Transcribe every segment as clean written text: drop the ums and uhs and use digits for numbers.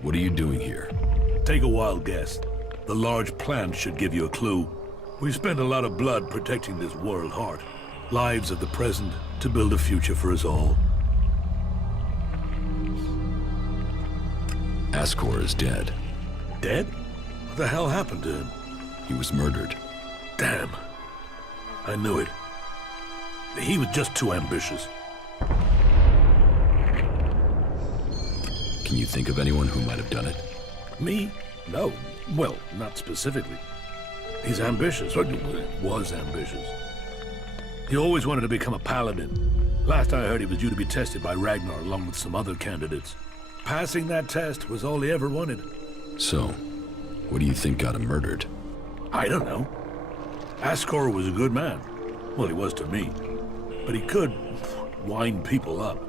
What are you doing here? Take a wild guess. The large plan should give you a clue. We spent a lot of blood protecting this world heart. Lives of the present to build a future for us all. Askora is dead. Dead? What the hell happened to him? He was murdered. Damn. I knew it. He was just too ambitious. Can you think of anyone who might have done it? Me? No. Well, not specifically. He's ambitious, or was ambitious. He always wanted to become a paladin. Last I heard, he was due to be tested by Ragnar along with some other candidates. Passing that test was all he ever wanted. So, what do you think got him murdered? I don't know. Askora was a good man. Well, he was to me. But he could wind people up.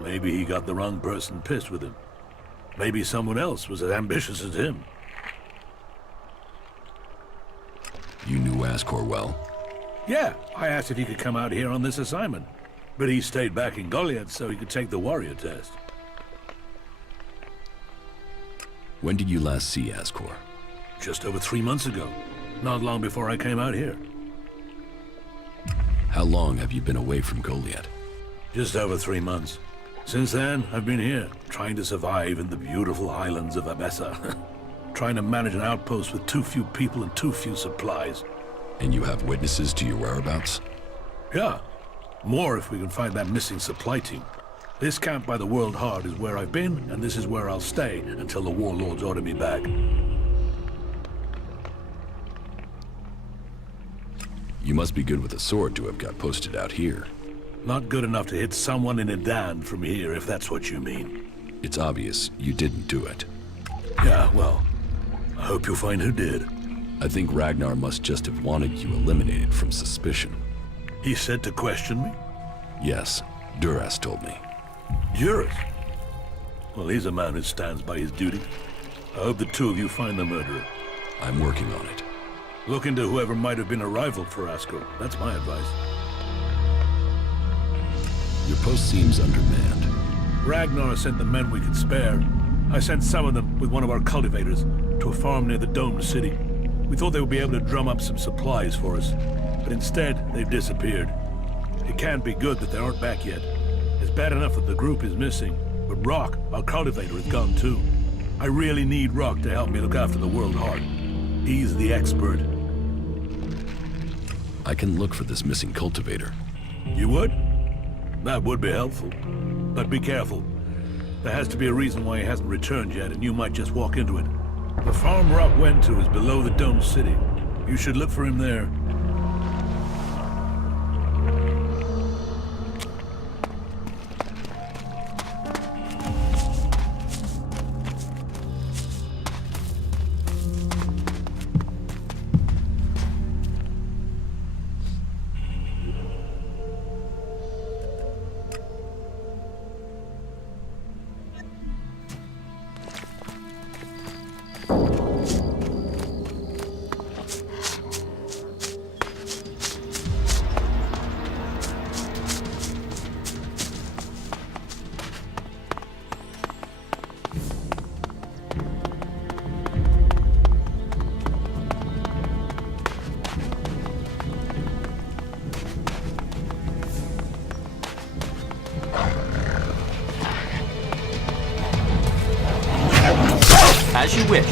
Maybe he got the wrong person pissed with him. Maybe someone else was as ambitious as him. You knew Askor well? Yeah, I asked if he could come out here on this assignment. But he stayed back in Goliath so he could take the warrior test. When did you last see Askor? Just over 3 months ago. Not long before I came out here. How long have you been away from Goliath? Just over 3 months. Since then, I've been here, trying to survive in the beautiful islands of Abessa. Trying to manage an outpost with too few people and too few supplies. And you have witnesses to your whereabouts? Yeah. More if we can find that missing supply team. This camp by the World Heart is where I've been, and this is where I'll stay until the warlords order me back. You must be good with a sword to have got posted out here. Not good enough to hit someone in a dan from here, if that's what you mean. It's obvious you didn't do it. Yeah, well, I hope you'll find who did. I think Ragnar must just have wanted you eliminated from suspicion. He said to question me? Yes, Duras told me. Duras? Well, he's a man who stands by his duty. I hope the two of you find the murderer. I'm working on it. Look into whoever might have been a rival for Askora. That's my advice. Your post seems undermanned. Ragnar sent the men we could spare. I sent some of them with one of our cultivators to a farm near the domed city. We thought they would be able to drum up some supplies for us, but instead they've disappeared. It can't be good that they aren't back yet. It's bad enough that the group is missing, but Rock, our cultivator, is gone too. I really need Rock to help me look after the World Heart. He's the expert. I can look for this missing cultivator. You would? That would be helpful. But be careful. There has to be a reason why he hasn't returned yet, and you might just walk into it. The farm Rock went to is below the domed city. You should look for him there. As you wish.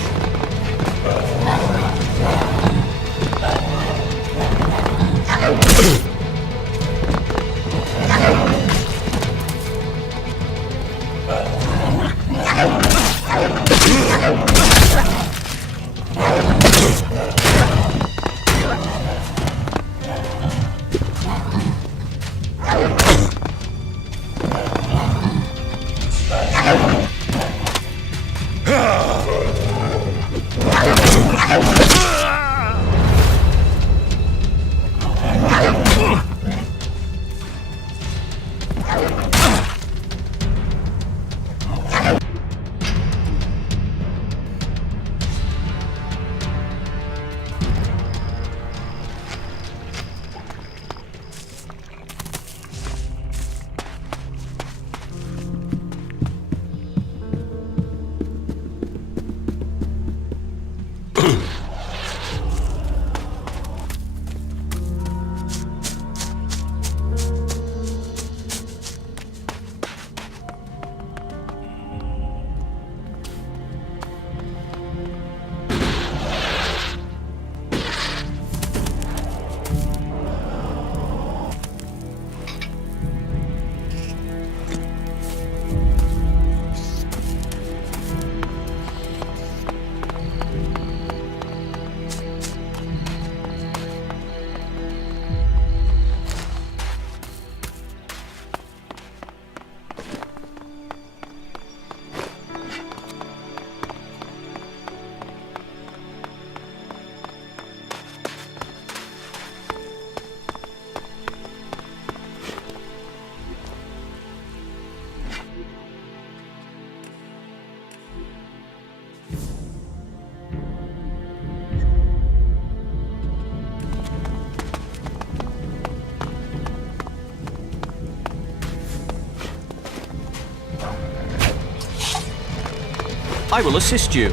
I will assist you.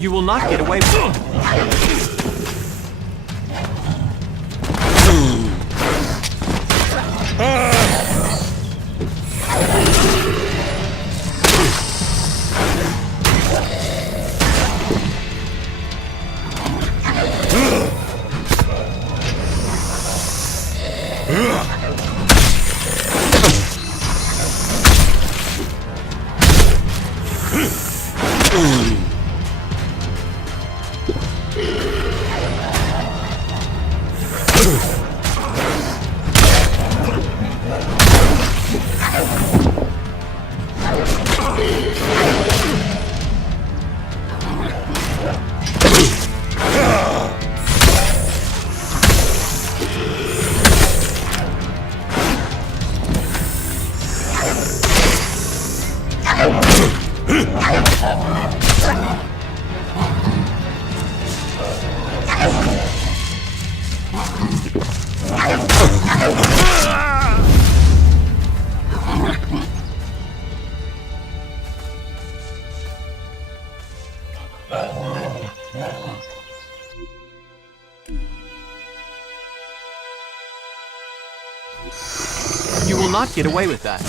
You will not get away with You will not get away with that.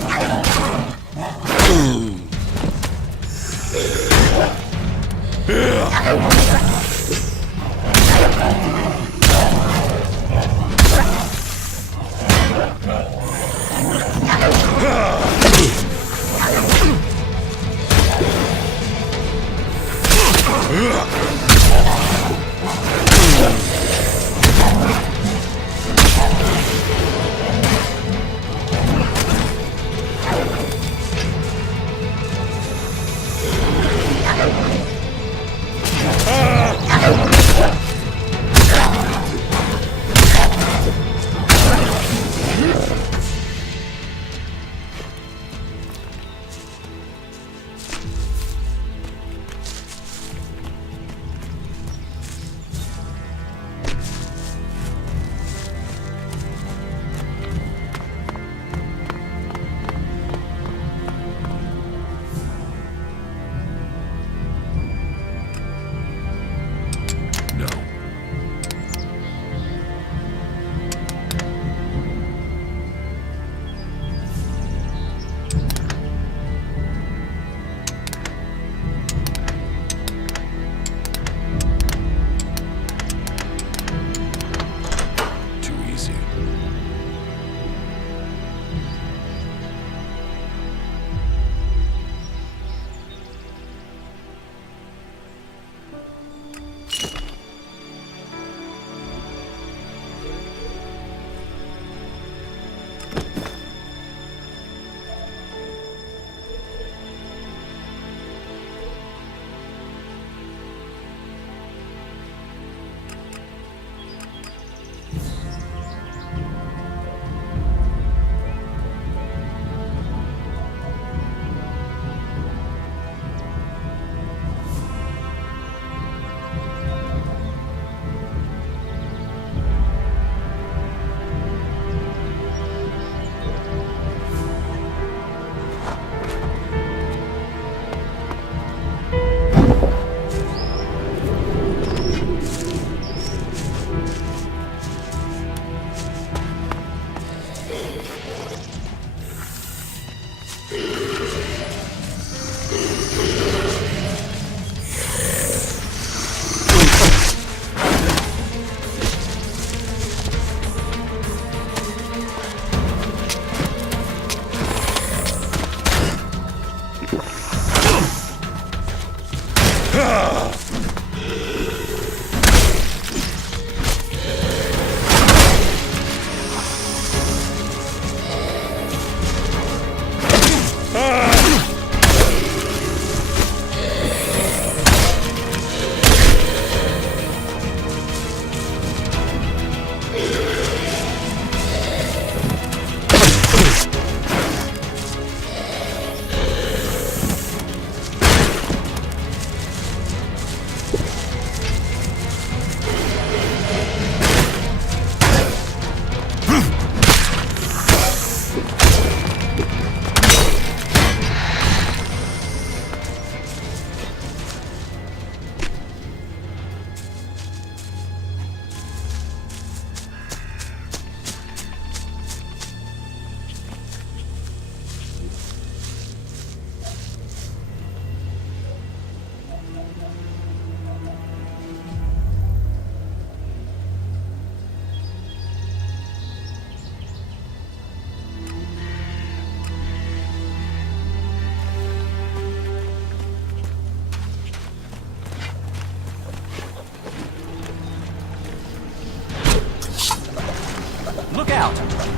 out!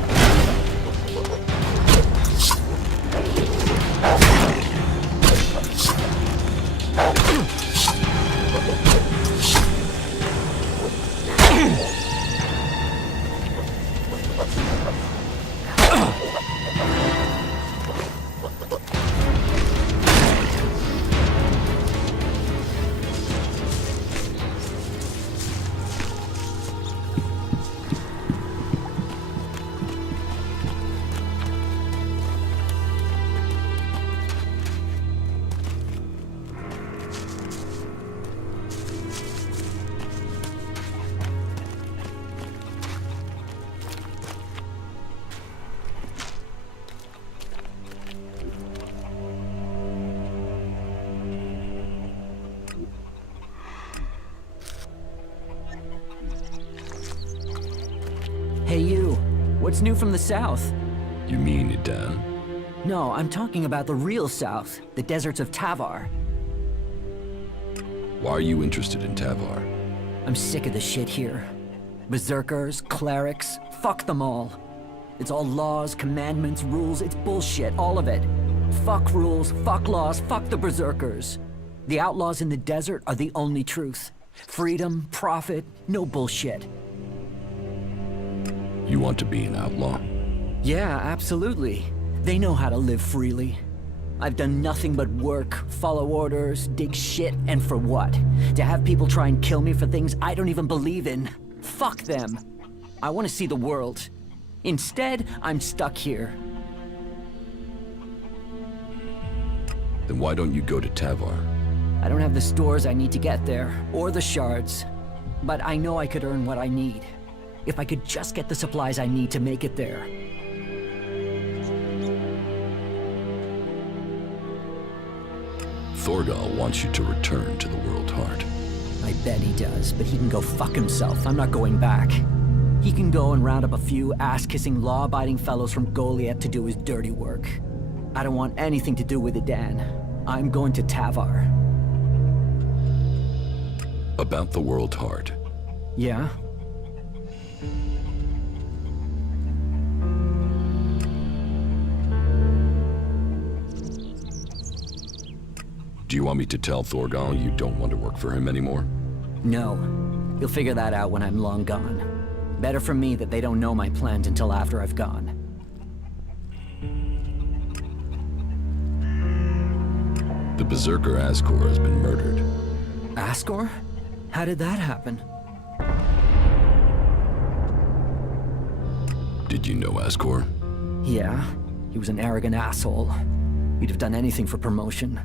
Hey you, what's new from the south? You mean Idan? No, I'm talking about the real south, the deserts of Tavar. Why are you interested in Tavar? I'm sick of the shit here. Berserkers, clerics, fuck them all. It's all laws, commandments, rules, it's bullshit, all of it. Fuck rules, fuck laws, fuck the berserkers. The outlaws in the desert are the only truth. Freedom, profit, no bullshit. You want to be an outlaw? Yeah, absolutely. They know how to live freely. I've done nothing but work, follow orders, dig shit, and for what? To have people try and kill me for things I don't even believe in. Fuck them. I want to see the world. Instead, I'm stuck here. Then why don't you go to Tavar? I don't have the stores I need to get there, or the shards. But I know I could earn what I need. If I could just get the supplies I need to make it there. Torgala wants you to return to the World Heart. I bet he does, but he can go fuck himself. I'm not going back. He can go and round up a few ass-kissing, law-abiding fellows from Goliath to do his dirty work. I don't want anything to do with Idan. I'm going to Tavar. About the World Heart. Yeah? Do you want me to tell Torgala you don't want to work for him anymore? No. You'll figure that out when I'm long gone. Better for me that they don't know my plans until after I've gone. The Berserker Askora has been murdered. Askor? How did that happen? Did you know Askor? Yeah, he was an arrogant asshole. He'd have done anything for promotion.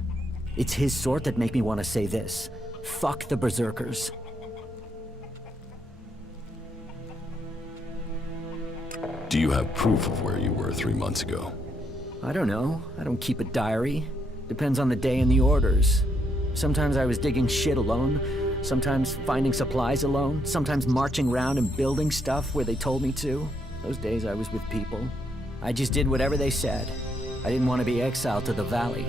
It's his sort that make me want to say this. Fuck the Berserkers. Do you have proof of where you were 3 months ago? I don't know. I don't keep a diary. Depends on the day and the orders. Sometimes I was digging shit alone. Sometimes finding supplies alone. Sometimes marching around and building stuff where they told me to. Those days I was with people. I just did whatever they said. I didn't want to be exiled to the valley.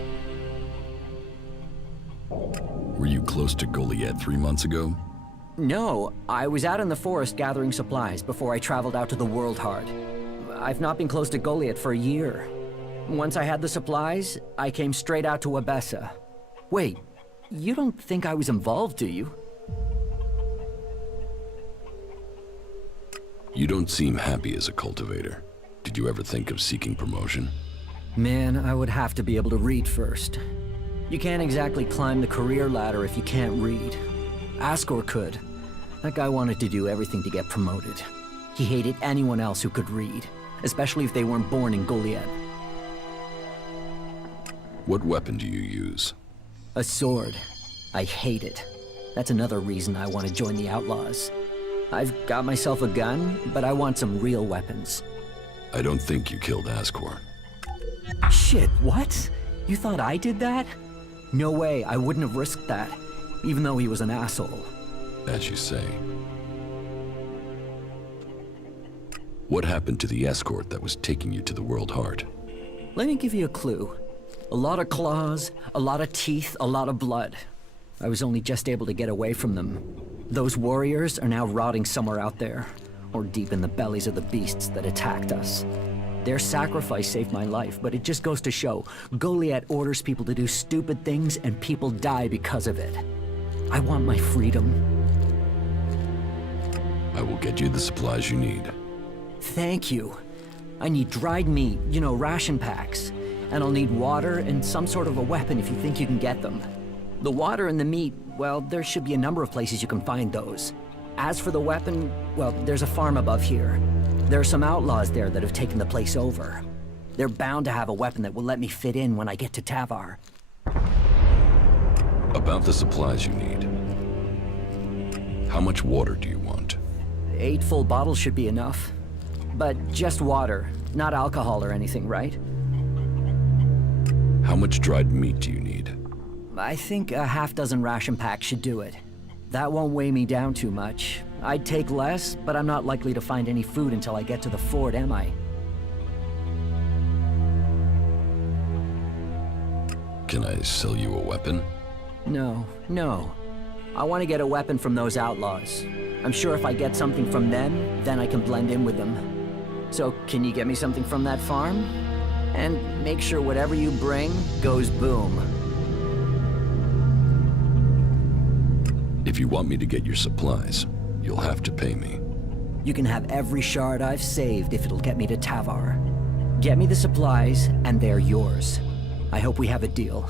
Were you close to Goliath 3 months ago? No, I was out in the forest gathering supplies before I traveled out to the World Heart. I've not been close to Goliath for a year. Once I had the supplies, I came straight out to Abessa. Wait, you don't think I was involved, do you? You don't seem happy as a cultivator. Did you ever think of seeking promotion? Man, I would have to be able to read first. You can't exactly climb the career ladder if you can't read. Askor could. That guy wanted to do everything to get promoted. He hated anyone else who could read, especially if they weren't born in Goliath. What weapon do you use? A sword. I hate it. That's another reason I want to join the Outlaws. I've got myself a gun, but I want some real weapons. I don't think you killed Askor. Shit, what? You thought I did that? No way, I wouldn't have risked that, even though he was an asshole. As you say. What happened to the escort that was taking you to the World Heart? Let me give you a clue. A lot of claws, a lot of teeth, a lot of blood. I was only just able to get away from them. Those warriors are now rotting somewhere out there. or deep in the bellies of the beasts that attacked us. Their sacrifice saved my life, but it just goes to show, Goliath orders people to do stupid things and people die because of it. I want my freedom. I will get you the supplies you need. Thank you. I need dried meat, you know, ration packs. And I'll need water and some sort of a weapon if you think you can get them. The water and the meat, well, there should be a number of places you can find those. As for the weapon, well, there's a farm above here. There are some outlaws there that have taken the place over. They're bound to have a weapon that will let me fit in when I get to Tavar. About the supplies you need. How much water do you want? 8 full bottles should be enough. But just water, not alcohol or anything, right? How much dried meat do you need? I think a half-dozen ration packs should do it. That won't weigh me down too much. I'd take less, but I'm not likely to find any food until I get to the fort, am I? Can I sell you a weapon? No. I want to get a weapon from those outlaws. I'm sure if I get something from them, then I can blend in with them. So, can you get me something from that farm? And make sure whatever you bring goes boom. If you want me to get your supplies, you'll have to pay me. You can have every shard I've saved if it'll get me to Tavar. Get me the supplies, and they're yours. I hope we have a deal.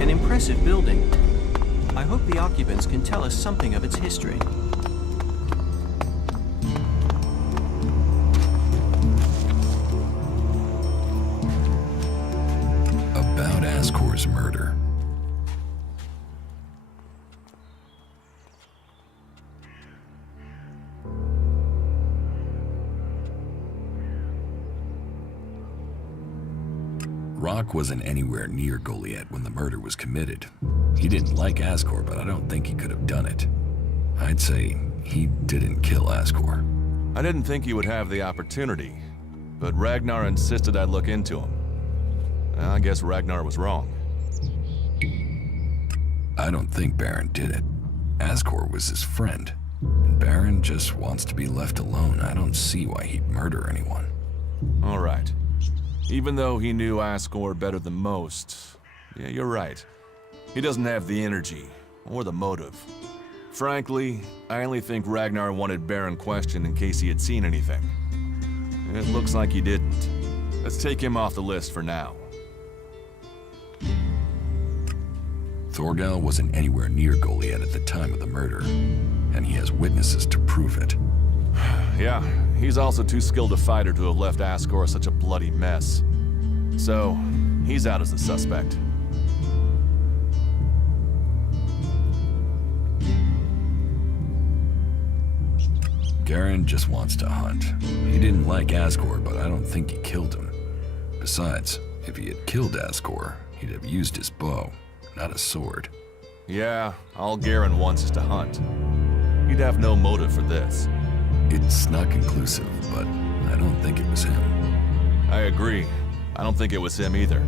An impressive building. I hope the occupants can tell us something of its history. About Askor's murder. Rock wasn't anywhere near Goliath when the murder was committed. He didn't like Askor, but I don't think he could have done it. I'd say he didn't kill Askor. I didn't think he would have the opportunity, but Ragnar insisted I look into him. I guess Ragnar was wrong. I don't think Baron did it. Askor was his friend. And Baron just wants to be left alone. I don't see why he'd murder anyone. All right. Even though he knew Askor better than most, yeah, you're right. He doesn't have the energy or the motive. Frankly, I only think Ragnar wanted Baron questioned in case he had seen anything. It looks like he didn't. Let's take him off the list for now. Torgala wasn't anywhere near Goliath at the time of the murder, and he has witnesses to prove it. Yeah, he's also too skilled a fighter to have left Askor such a bloody mess. So, he's out as a suspect. Garen just wants to hunt. He didn't like Askor, but I don't think he killed him. Besides, if he had killed Askor, he'd have used his bow, not a sword. Yeah, all Garen wants is to hunt. He'd have no motive for this. It's not conclusive, but I don't think it was him. I agree. I don't think it was him either.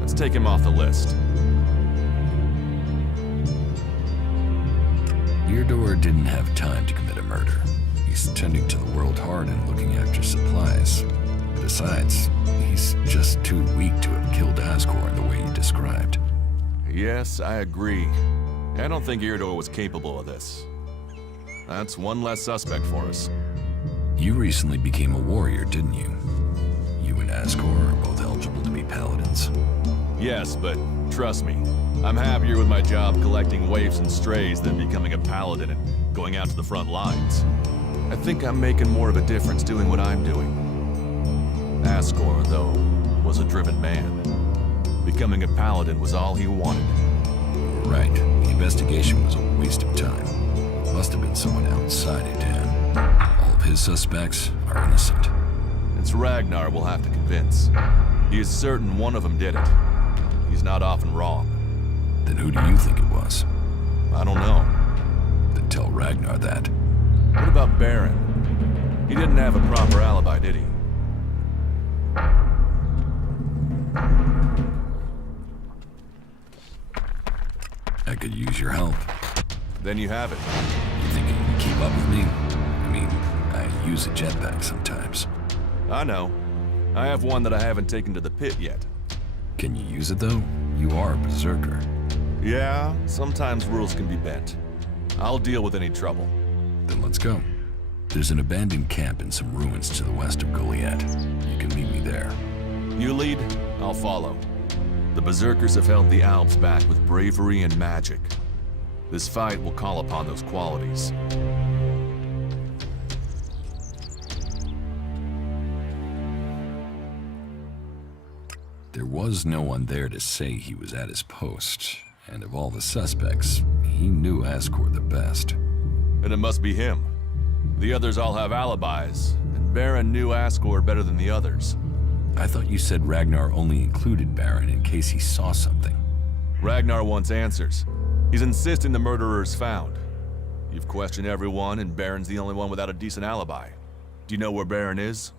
Let's take him off the list. Eardor didn't have time to commit a murder. He's tending to the world hard and looking after supplies. Besides, he's just too weak to have killed Askor in the way you described. Yes, I agree. I don't think Eardor was capable of this. That's one less suspect for us. You recently became a warrior, didn't you? You and Askor are both eligible to be paladins. Yes, but trust me, I'm happier with my job collecting waifs and strays than becoming a paladin and going out to the front lines. I think I'm making more of a difference doing what I'm doing. Askor, though, was a driven man. Becoming a paladin was all he wanted. Right. The investigation was a waste of time. Must have been someone outside of Dan. All of his suspects are innocent. It's Ragnar we'll have to convince. He is certain one of them did it. He's not often wrong. Then who do you think it was? I don't know. Then tell Ragnar that. What about Baron? He didn't have a proper alibi, did he? I could use your help. Then you have it. You think you can keep up with me? I mean, I use a jetpack sometimes. I know. I have one that I haven't taken to the pit yet. Can you use it though? You are a berserker. Yeah, sometimes rules can be bent. I'll deal with any trouble. Then let's go. There's an abandoned camp in some ruins to the west of Goliath. You can meet me there. You lead, I'll follow. The berserkers have held the Alps back with bravery and magic. This fight will call upon those qualities. There was no one there to say he was at his post, and of all the suspects, he knew Askor the best. And it must be him. The others all have alibis, and Baron knew Askor better than the others. I thought you said Ragnar only included Baron in case he saw something. Ragnar wants answers. He's insisting the murderer is found. You've questioned everyone, and Baron's the only one without a decent alibi. Do you know where Baron is?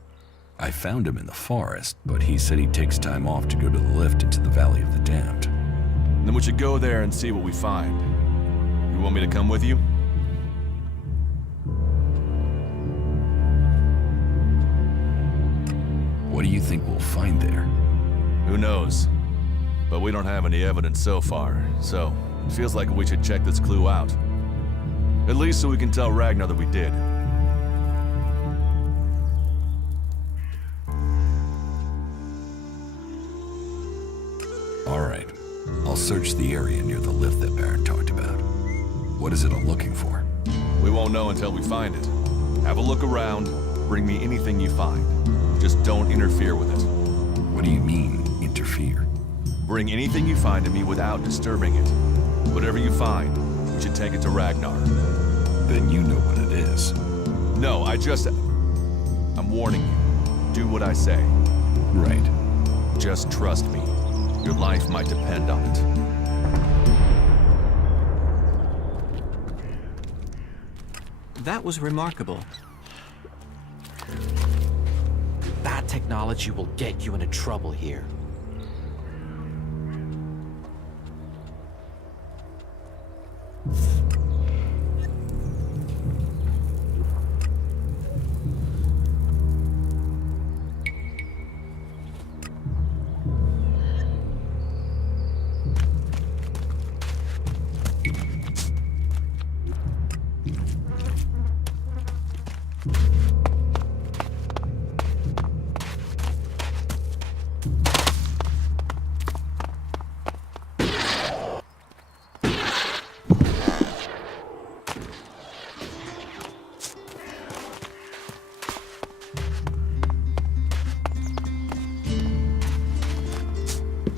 I found him in the forest, but he said he takes time off to go to the lift into the Valley of the Damned. Then we should go there and see what we find. You want me to come with you? What do you think we'll find there? Who knows? But we don't have any evidence so far, so it feels like we should check this clue out. At least so we can tell Ragnar that we did. All right. I'll search the area near the lift that Baron talked about. What is it I'm looking for? We won't know until we find it. Have a look around, bring me anything you find. Just don't interfere with it. What do you mean, interfere? Bring anything you find to me without disturbing it. Whatever you find, we should take it to Ragnar. Then you know what it is. No, I'm warning you. Do what I say. Right. Just trust me. Your life might depend on it. That was remarkable. That technology will get you into trouble here.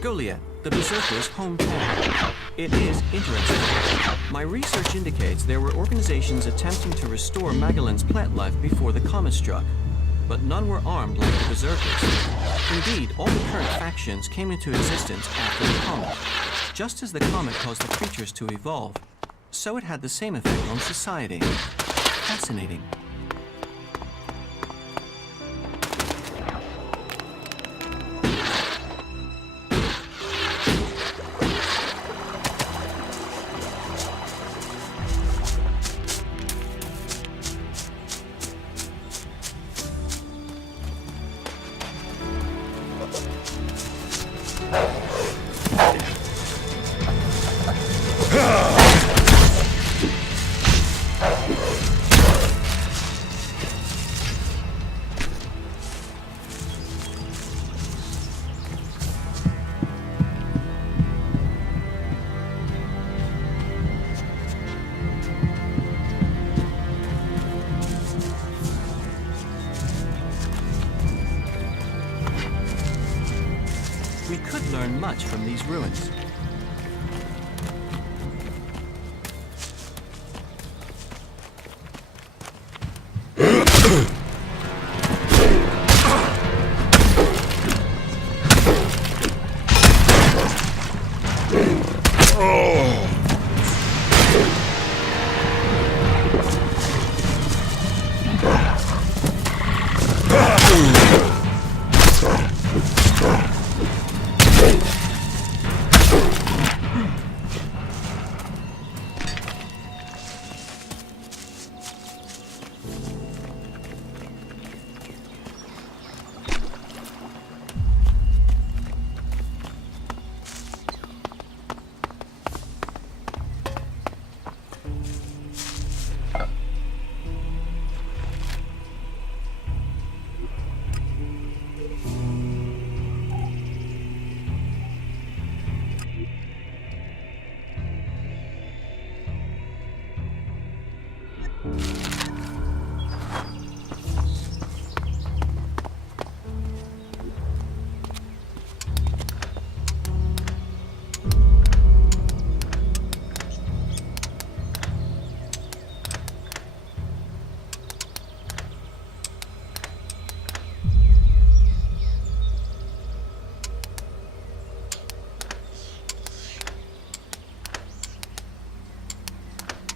Goliath, the Berserker's hometown. It is interesting. My research indicates there were organizations attempting to restore Magellan's plant life before the comet struck. but none were armed like the Berserkers. Indeed, all the current factions came into existence after the comet. Just as the comet caused the creatures to evolve, so it had the same effect on society. Fascinating. We could learn much from these ruins.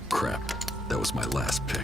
Crap, that was my last pick.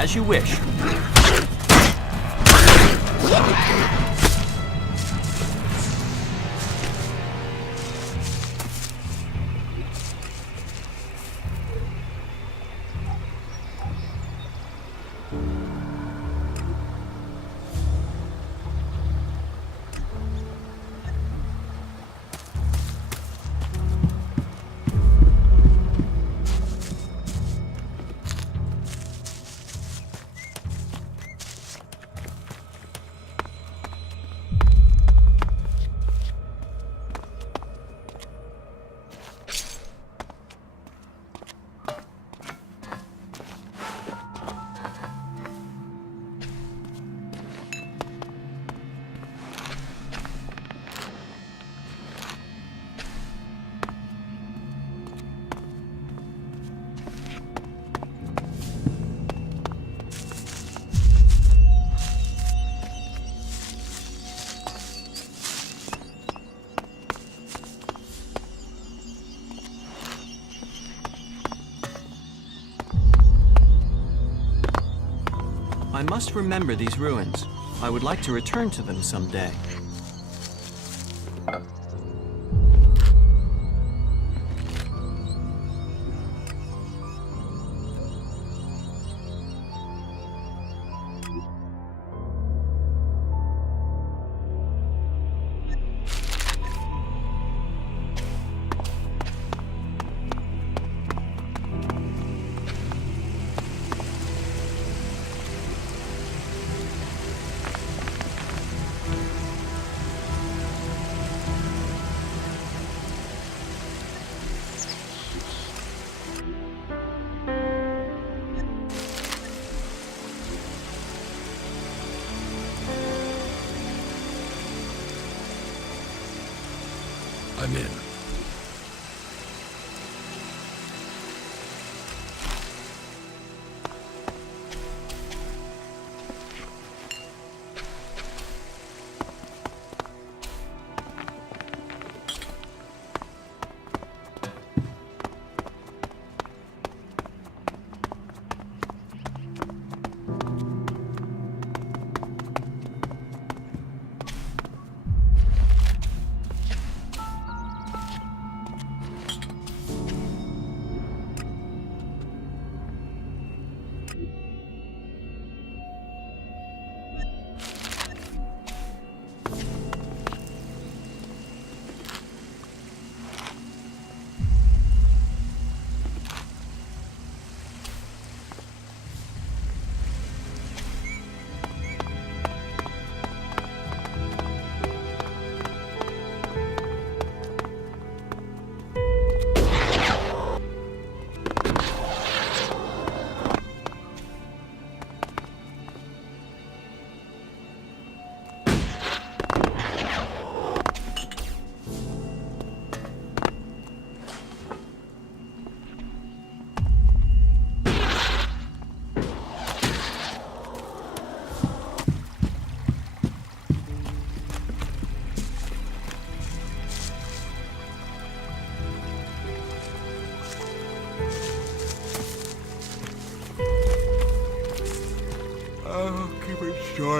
As you wish. I must remember these ruins. I would like to return to them someday. I'm in.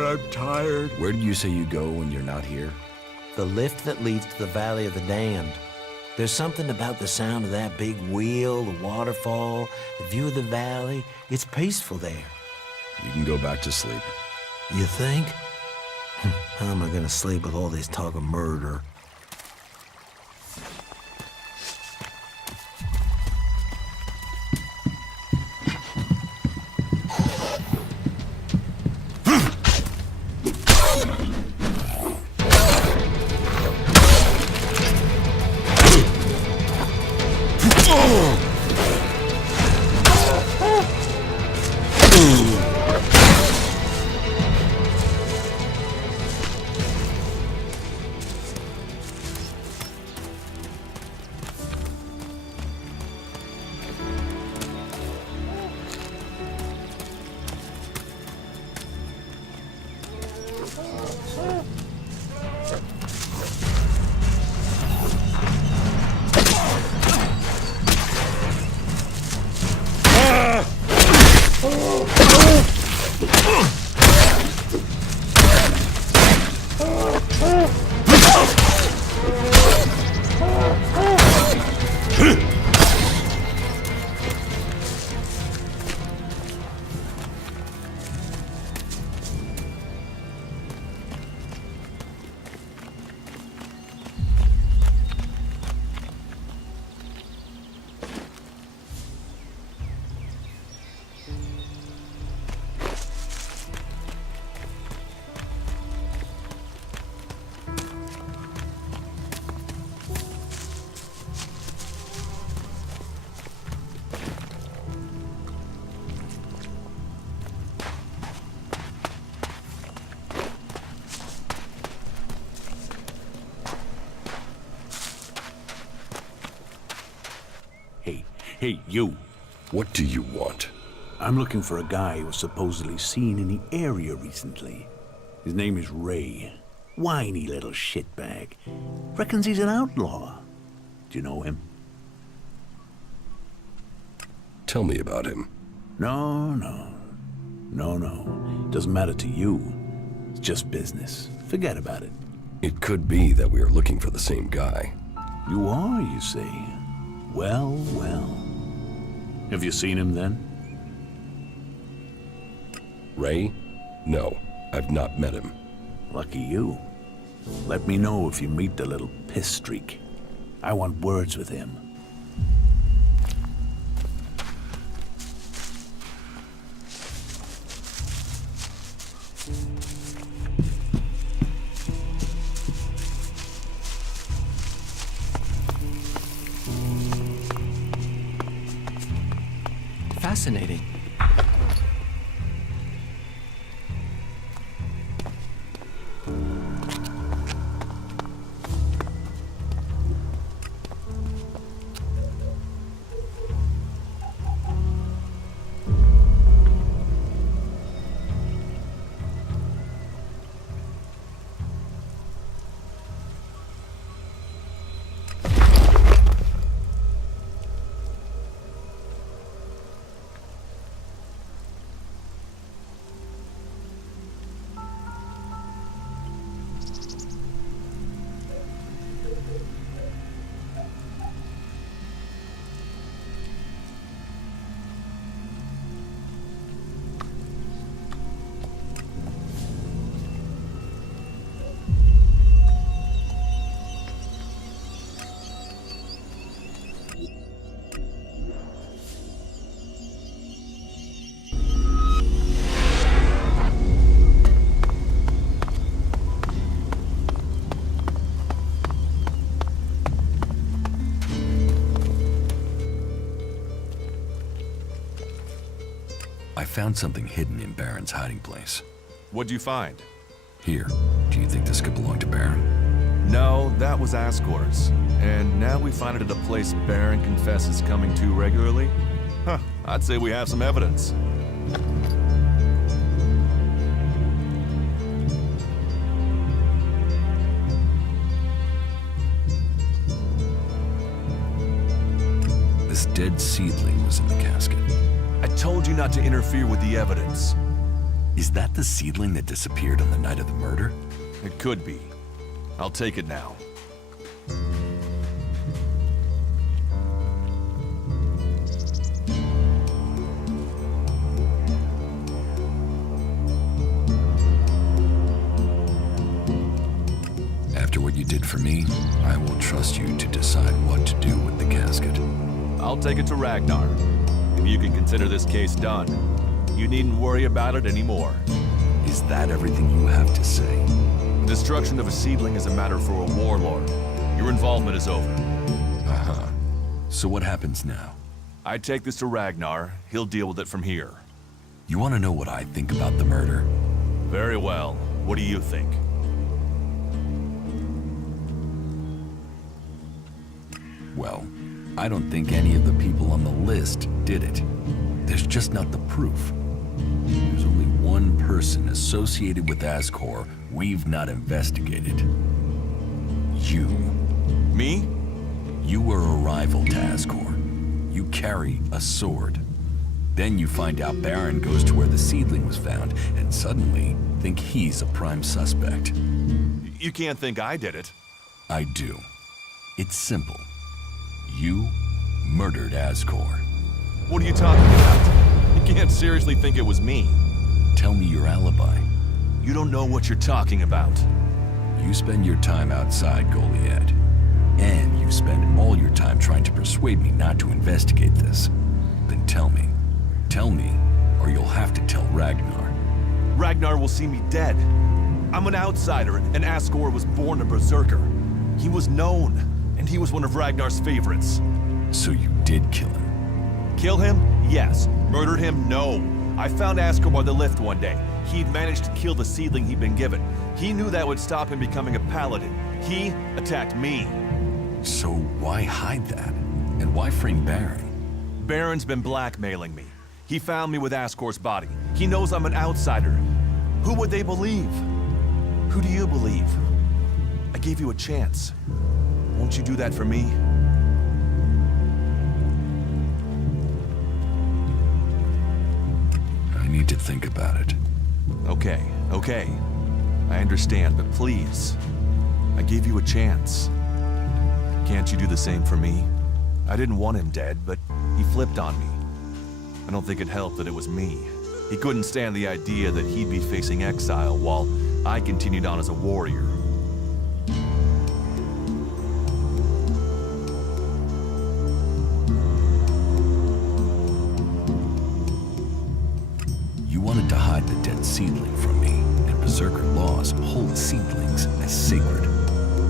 I'm tired. Where do you say you go when you're not here? The lift that leads to the Valley of the Damned. There's something about the sound of that big wheel, the waterfall, the view of the valley. It's peaceful there. You can go back to sleep. You think? How am I gonna sleep with all this talk of murder? Hey, you. What do you want? I'm looking for a guy who was supposedly seen in the area recently. His name is Ray. Whiny little shitbag. Reckons he's an outlaw. Do you know him? Tell me about him. No. Doesn't matter to you. It's just business. Forget about it. It could be that we are looking for the same guy. You are, you say? Well. Have you seen him then? Ray? No, I've not met him. Lucky you. Let me know if you meet the little piss streak. I want words with him. Fascinating. I found something hidden in Baron's hiding place. What'd you find? Here, do you think this could belong to Baron? No, that was Ascor's. And now we find it at a place Baron confesses coming to regularly? Huh, I'd say we have some evidence. This dead seedling was in the casket. I told you not to interfere with the evidence. Is that the seedling that disappeared on the night of the murder? It could be. I'll take it now. After what you did for me, I will trust you to decide what to do with the casket. I'll take it to Ragnar. If you can consider this case done, you needn't worry about it anymore. Is that everything you have to say? The destruction of a seedling is a matter for a warlord. Your involvement is over. Uh-huh. So what happens now? I take this to Ragnar. He'll deal with it from here. You want to know what I think about the murder? Very well. What do you think? Well, I don't think any of the people on the list did it. There's just not the proof. There's only one person associated with Askor we've not investigated. You. Me? You were a rival to Askor. You carry a sword. Then you find out Baron goes to where the seedling was found, and suddenly think he's a prime suspect. You can't think I did it. I do. It's simple. You murdered Askor. What are you talking about? You can't seriously think it was me. Tell me your alibi. You don't know what you're talking about. You spend your time outside Goliad, and you spend all your time trying to persuade me not to investigate this. Then tell me. Tell me, or you'll have to tell Ragnar. Ragnar will see me dead. I'm an outsider, and Askor was born a berserker. He was known, and he was one of Ragnar's favorites. So you did kill him? Kill him? Yes. Murder him? No. I found Askor by the lift one day. He'd managed to kill the seedling he'd been given. He knew that would stop him becoming a paladin. He attacked me. So why hide that? And why frame Baron? Baron's been blackmailing me. He found me with Askor's body. He knows I'm an outsider. Who would they believe? Who do you believe? I gave you a chance. Won't you do that for me? I need to think about it. Okay. I understand, but please. I gave you a chance. Can't you do the same for me? I didn't want him dead, but he flipped on me. I don't think it helped that it was me. He couldn't stand the idea that he'd be facing exile while I continued on as a warrior. You wanted to hide the dead seedling from me, and Berserker laws hold seedlings as sacred.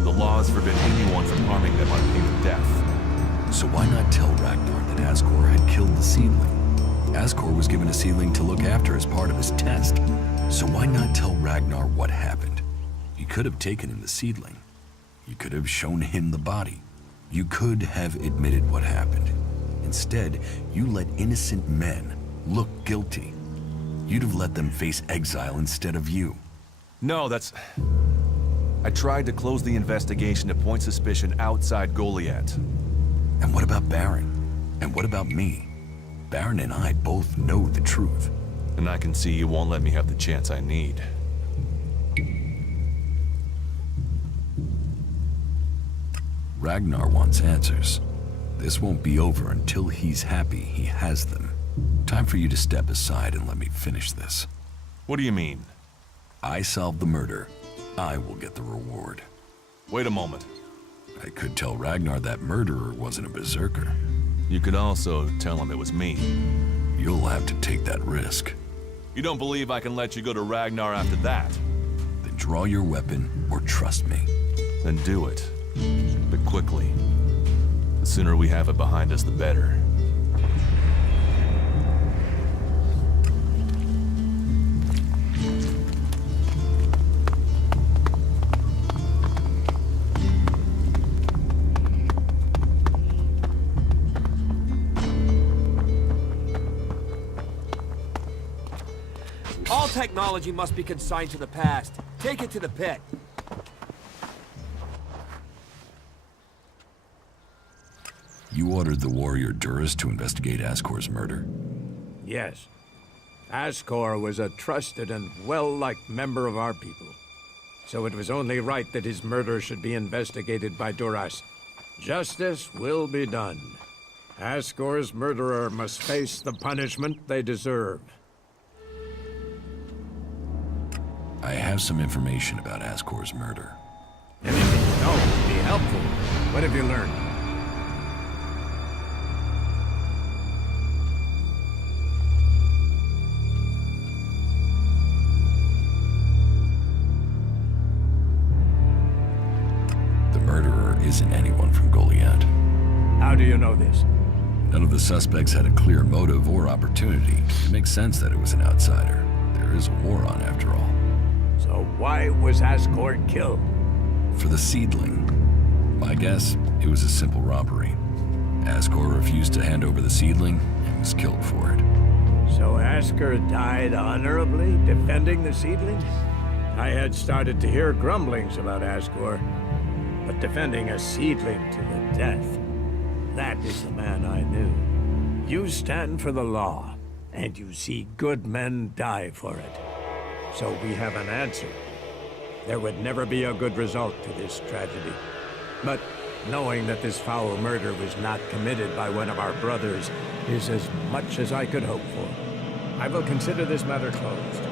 The laws forbid anyone from harming them on pain of death. So why not tell Ragnar that Askor had killed the seedling? Askor was given a seedling to look after as part of his test. So why not tell Ragnar what happened? You could have taken him the seedling. You could have shown him the body. You could have admitted what happened. Instead, you let innocent men look guilty. You'd have let them face exile instead of you. No, that's... I tried to close the investigation to point suspicion outside Goliad. And what about Baron? And what about me? Baron and I both know the truth. And I can see you won't let me have the chance I need. Ragnar wants answers. This won't be over until he's happy he has them. Time for you to step aside and let me finish this. What do you mean? I solved the murder. I will get the reward. Wait a moment. I could tell Ragnar that murderer wasn't a berserker. You could also tell him it was me. You'll have to take that risk. You don't believe I can let you go to Ragnar after that? Then draw your weapon or trust me. Then do it. But quickly. The sooner we have it behind us, the better. All technology must be consigned to the past. Take it to the pit. You ordered the warrior Duras to investigate Askor's murder? Yes. Askor was a trusted and well-liked member of our people. So it was only right that his murder should be investigated by Duras. Justice will be done. Askor's murderer must face the punishment they deserve. I have some information about Askor's murder. Anything you know would be helpful. What have you learned? The murderer isn't anyone from Goliad. How do you know this? None of the suspects had a clear motive or opportunity. It makes sense that it was an outsider. There is a war on, after all. So why was Askor killed? For the seedling. My guess, it was a simple robbery. Askor refused to hand over the seedling and was killed for it. So Askor died honorably, defending the seedling? I had started to hear grumblings about Askor, but defending a seedling to the death, that is the man I knew. You stand for the law. and you see good men die for it. So we have an answer. There would never be a good result to this tragedy. But knowing that this foul murder was not committed by one of our brothers is as much as I could hope for. I will consider this matter closed.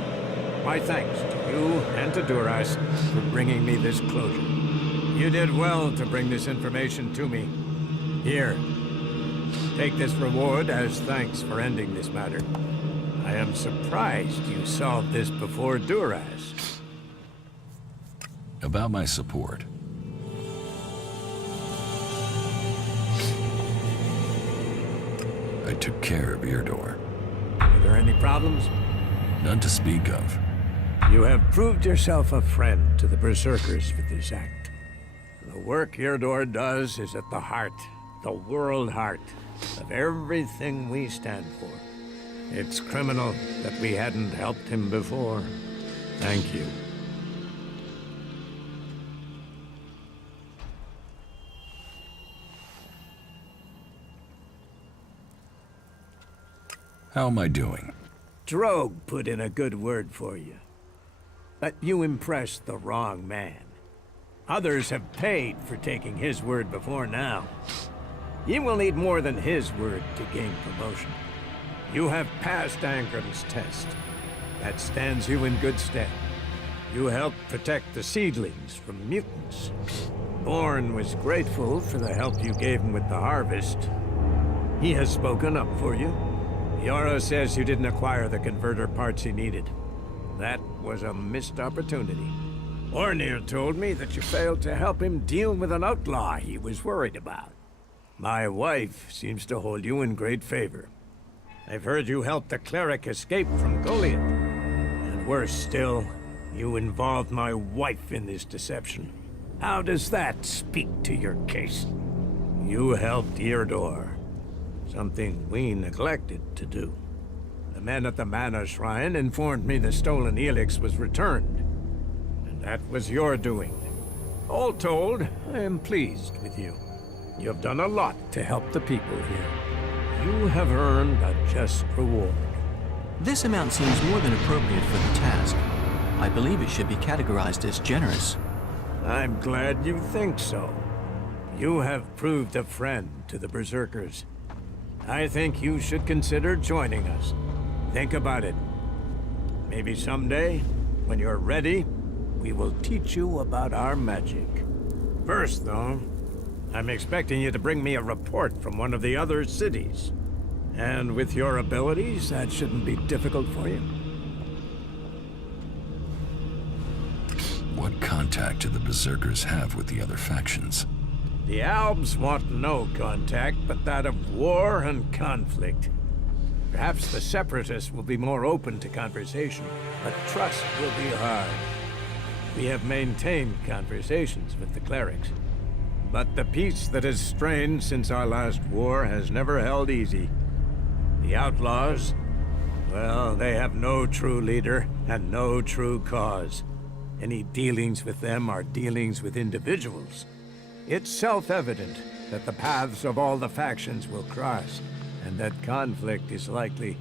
My thanks to you and to Duras for bringing me this closure. You did well to bring this information to me. Here, take this reward as thanks for ending this matter. I am surprised you solved this before Duras. About my support. I took care of Eardor. Are there any problems? None to speak of. You have proved yourself a friend to the Berserkers with this act. The work Eardor does is at the heart, the world heart, of everything we stand for. It's criminal that we hadn't helped him before. Thank you. How am I doing? Drogue put in a good word for you. But you impressed the wrong man. Others have paid for taking his word before now. You will need more than his word to gain promotion. You have passed Angram's test. That stands you in good stead. You helped protect the seedlings from mutants. Born was grateful for the help you gave him with the harvest. He has spoken up for you. Yara says you didn't acquire the converter parts he needed. That was a missed opportunity. Ornir told me that you failed to help him deal with an outlaw he was worried about. My wife seems to hold you in great favor. I've heard you helped the cleric escape from Goliath. And worse still, you involved my wife in this deception. How does that speak to your case? You helped Eardor. Something we neglected to do. The men at the Mana Shrine informed me the stolen ELEX was returned. And that was your doing. All told, I am pleased with you. You have done a lot to help the people here. You have earned a just reward. This amount seems more than appropriate for the task. I believe it should be categorized as generous. I'm glad you think so. You have proved a friend to the Berserkers. I think you should consider joining us. Think about it. Maybe someday, when you're ready, we will teach you about our magic. First, though, I'm expecting you to bring me a report from one of the other cities. And with your abilities, that shouldn't be difficult for you. What contact do the Berserkers have with the other factions? The Albs want no contact but that of war and conflict. Perhaps the Separatists will be more open to conversation, but trust will be hard. We have maintained conversations with the clerics. But the peace that has strained since our last war has never held easy. The outlaws, well, they have no true leader and no true cause. Any dealings with them are dealings with individuals. It's self-evident that the paths of all the factions will cross, and that conflict is likely.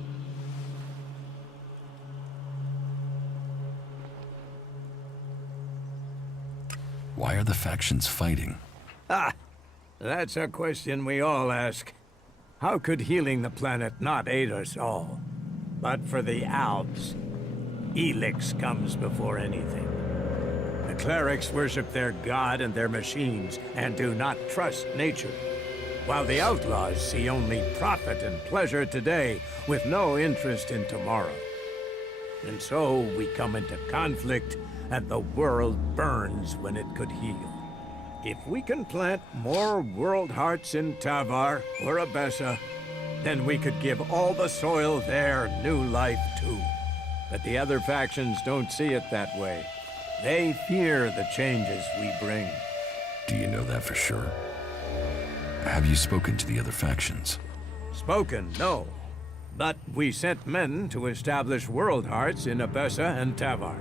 Why are the factions fighting? That's a question we all ask. How could healing the planet not aid us all? But for the Alps, ELEX comes before anything. The clerics worship their god and their machines, and do not trust nature. While the outlaws see only profit and pleasure today, with no interest in tomorrow. And so we come into conflict, and the world burns when it could heal. If we can plant more world hearts in Tavar or Abessa, then we could give all the soil there new life too. But the other factions don't see it that way. They fear the changes we bring. Do you know that for sure? Have you spoken to the other factions? Spoken, no. But we sent men to establish world hearts in Abessa and Tavar.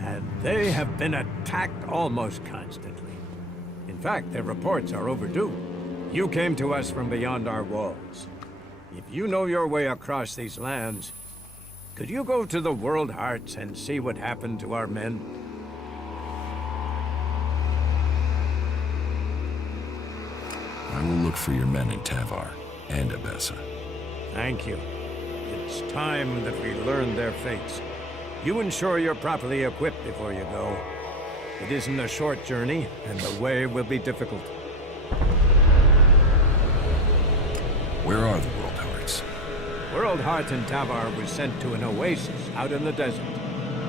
And they have been attacked almost constantly. In fact, their reports are overdue. You came to us from beyond our walls. if you know your way across these lands, could you go to the World Hearts and see what happened to our men? I will look for your men in Tavar and Abessa. Thank you. It's time that we learn their fates. You ensure you're properly equipped before you go. It isn't a short journey, and the way will be difficult. Where are the World Hearts? World Heart and Tavar was sent to an oasis out in the desert.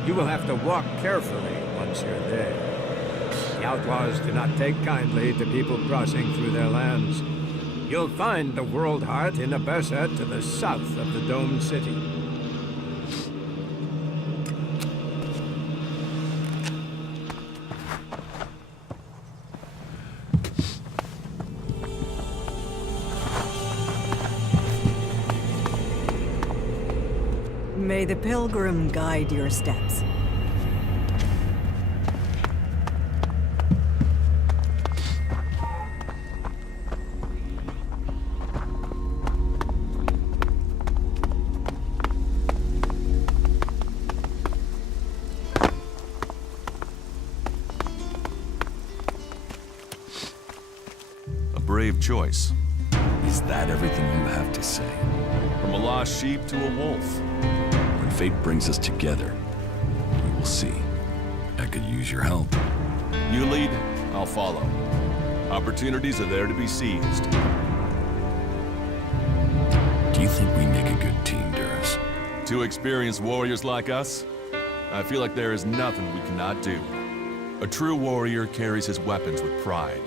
You will have to walk carefully once you're there. The outlaws do not take kindly to people crossing through their lands. You'll find the World Heart in Abessa to the south of the domed city. May the pilgrim guide your steps. A brave choice. Is that everything you have to say? From a lost sheep to a wolf. When fate brings us together, we will see. I could use your help. You lead, I'll follow. Opportunities are there to be seized. Do you think we make a good team, Duras? Two experienced warriors like us? I feel like there is nothing we cannot do. A true warrior carries his weapons with pride.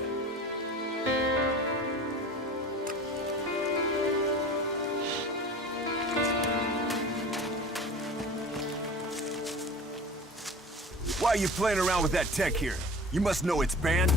Why are you playing around with that tech here? You must know it's banned.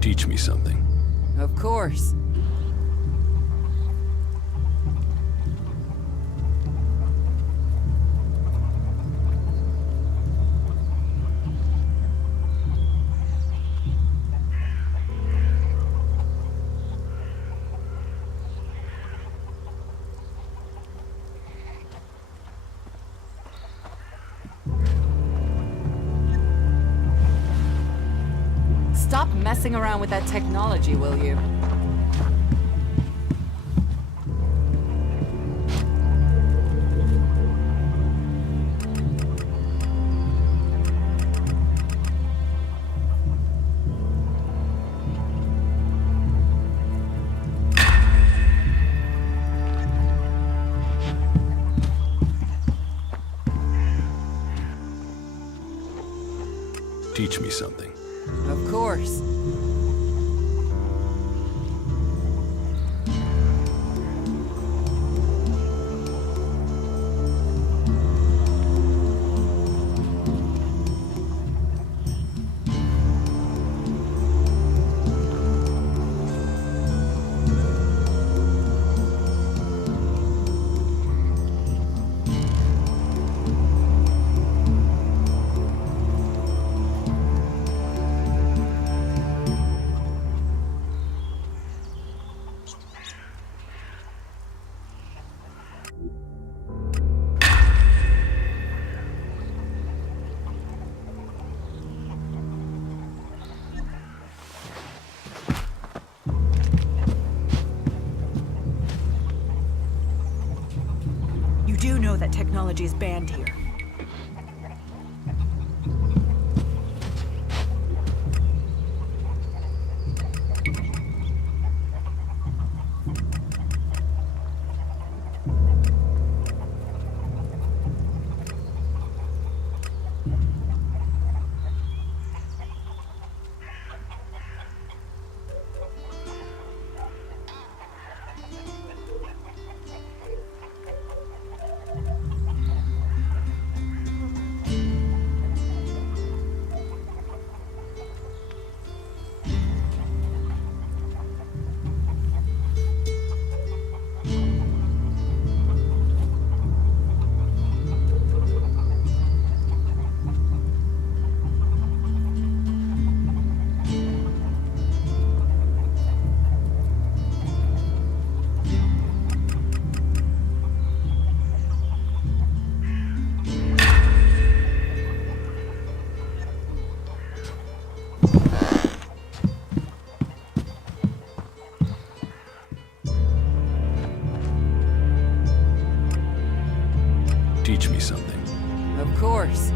Teach me something. Of course. Stop messing around with that technology, will you? Teach me something. Of course. You do know that technology is banned here. Teach me something. Of course.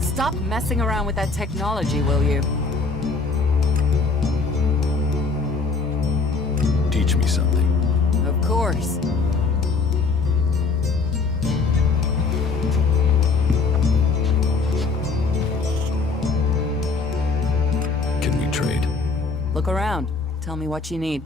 Stop messing around with that technology, will you? Teach me something. Of course. Can we trade? Look around. Tell me what you need.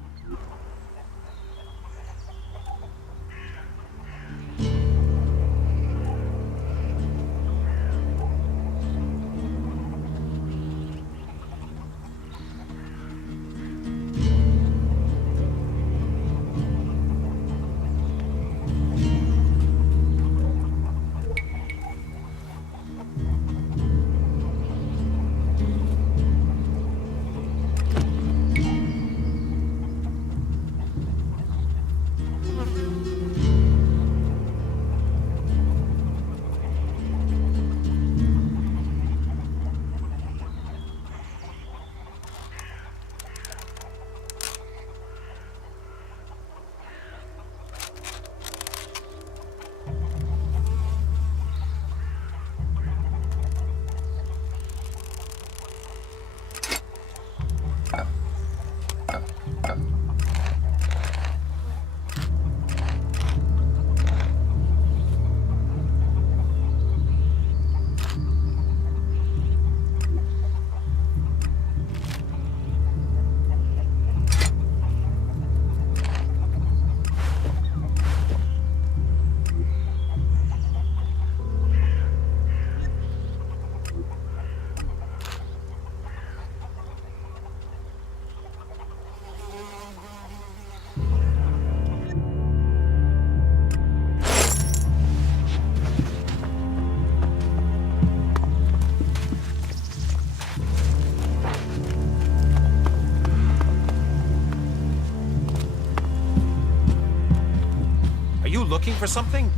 you looking for something?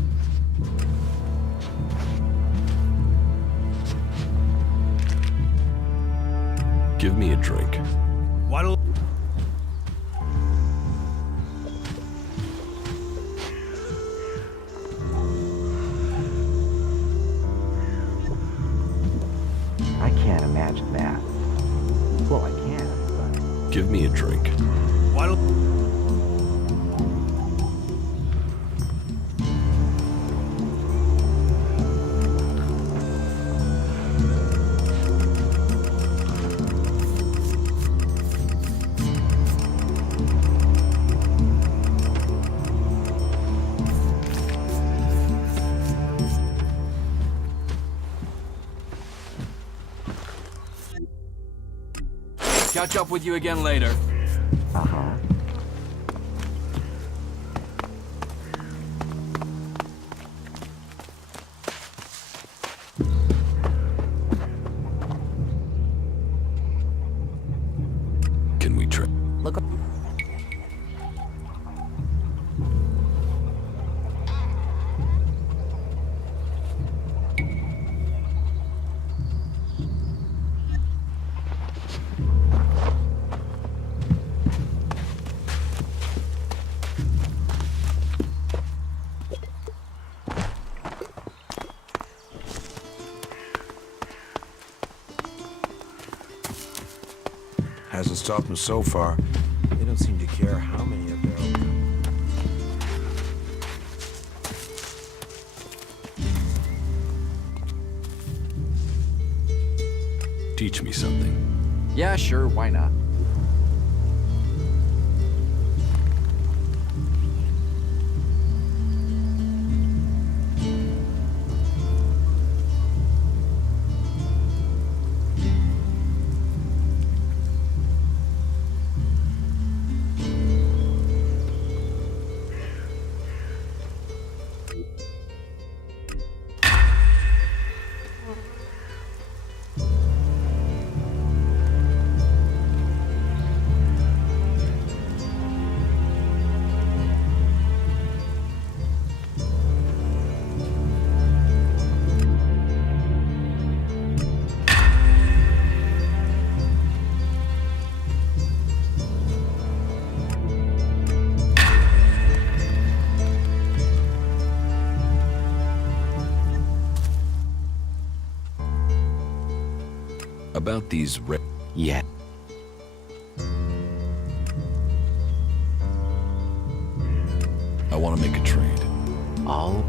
Give me a drink. What'll... I can't imagine that. Well, I can, but... Give me a drink. What'll... Catch up with you again later. Uh-huh. Can we try? Look. Hasn't stopped them so far. They don't seem to care how many of their own. Teach me something. Yeah, sure, why not? About these Yeah. I want to make a trade. All...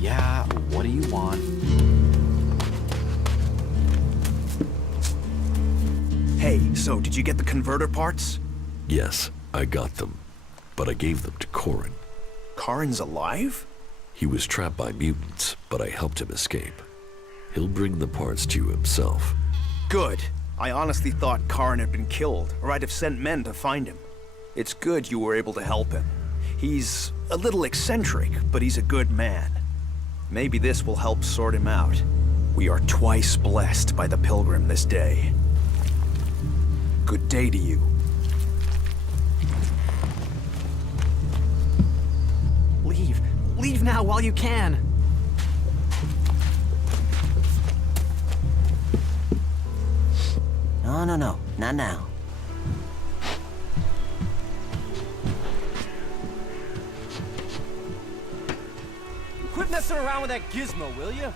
Yeah, what do you want? Hey, so did you get the converter parts? Yes, I got them. But I gave them to Corin. Karin's alive? He was trapped by mutants, but I helped him escape. He'll bring the parts to you himself. Good. I honestly thought Karin had been killed, or I'd have sent men to find him. It's good you were able to help him. He's a little eccentric, but he's a good man. Maybe this will help sort him out. We are twice blessed by the Pilgrim this day. Good day to you. Leave. Leave now while you can. No, not now. Quit messing around with that gizmo, will you?